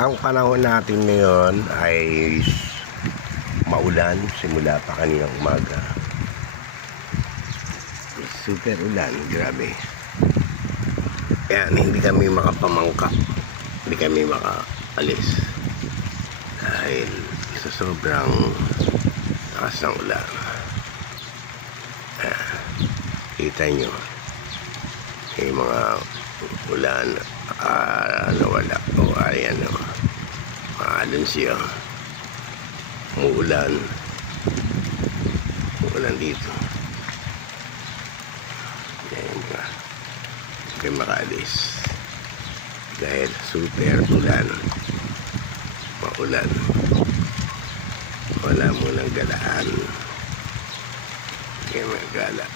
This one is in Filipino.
Ang panahon natin ngayon ay maulan simula pa kaninang umaga. Super ulan, grabe. Yan, hindi kami makapamangka. Hindi kami makaalis. Dahil sa sobrang lakas ng ulan. Kita nyo. Yung mga ulan nawala. O ayan o. Maalon siya. Umuulan dito. Ayan nga. Hindi kayo makaalis dahil super ulan. Maulan. Wala mo ng galaan. Hindi kayo magala.